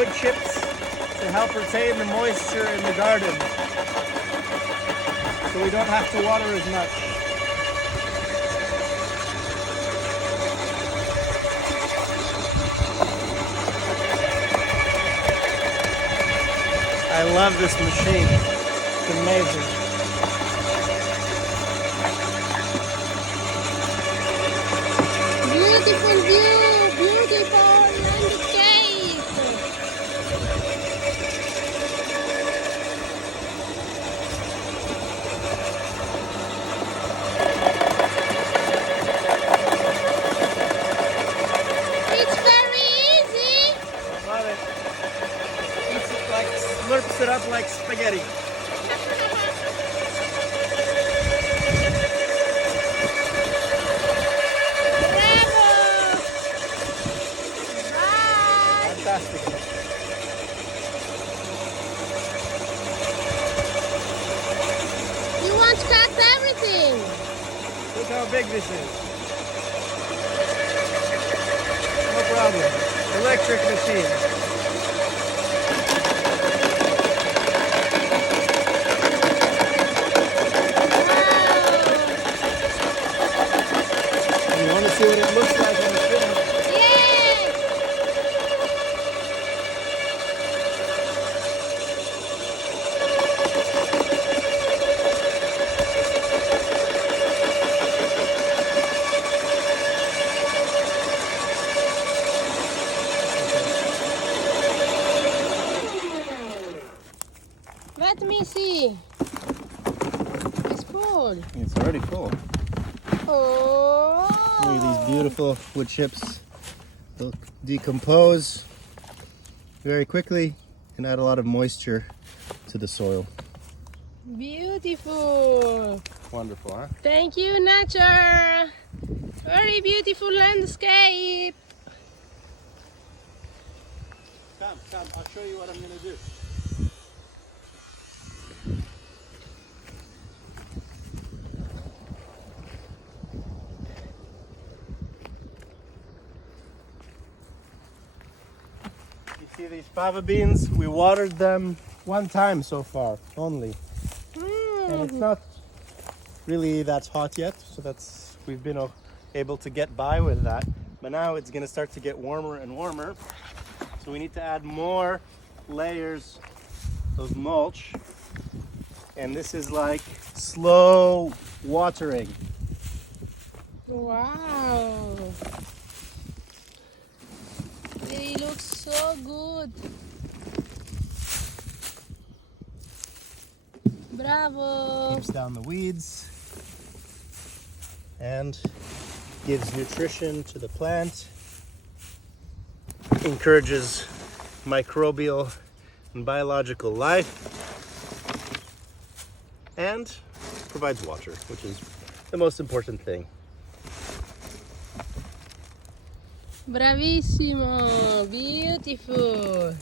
wood chips to help retain the moisture in the garden, so we don't have to water as much. I love this machine. It's amazing. Beautiful view, beautiful landscape. It's very easy. I love it. Eats it like, slurps it up like spaghetti. Fantastic. You want to cut everything? Look how big this is. No problem. Electric machine. You want to see what it looks like on the film? Yes! Let me see. It's full. It's already full. Oh. Look at these beautiful wood chips. They'll decompose very quickly and add a lot of moisture to the soil. Beautiful. Wonderful, huh? Thank you, nature. Very beautiful landscape. Come, I'll show you what I'm going to do. You see these fava beans? We watered them one time so far, only. And it's not really that hot yet, so we've been able to get by with that. But now it's going to start to get warmer and warmer. So we need to add more layers of mulch. And this is like slow watering. Wow. It looks so good. Bravo. Keeps down the weeds and gives nutrition to the plant, encourages microbial and biological life, and provides water, which is the most important thing. Bravissimo. Beautiful.